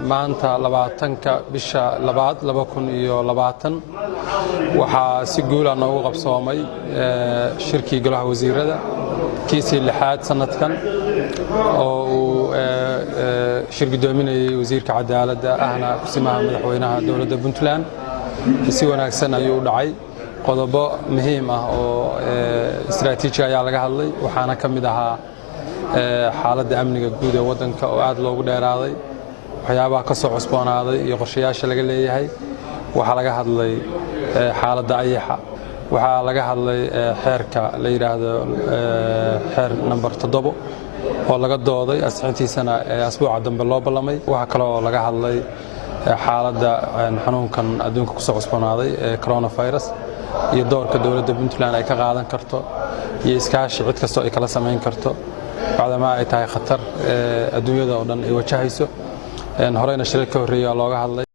maanta 20-ka bisha 2/2020 waxaa si guul ah noogu qabsoomay shirkii golaha wasiirada kiisii 6aad sanadkan oo uu shir gudoominayay wasiirka cadaaladda ahna kusimaha madaxweynaha dowladda Puntland si wanaagsan ayuu u dhacay qodobo muhiim ah oo istiraatiiji ayaa laga hadlay waxaana ka mid ahaa xaaladda amniga guud ee waddanka oo aad loogu dheeraaday waxyaabaha ka soo cusboonaaday iyo qorshayaasha laga leeyahay waxaa laga hadlay xaaladda ayaxa waxaa laga hadlay xeerka la yiraahdo xeer number 7 oo laga dooday asxintiisana asbuuca dambe loo ballamay waxa kale oo laga hadlay xaaladda xanuunkan adduunka ku soo cusboonaaday ee coronavirus iyo doorka dowladda Puntland ay ka qaadan karto iyo iskaashi cid kasta ay kala sameyn karto bacdama ay tahay khatar adduunyada oo dhan ay wajahayso horeyna shirka ka horeeya looga hadlay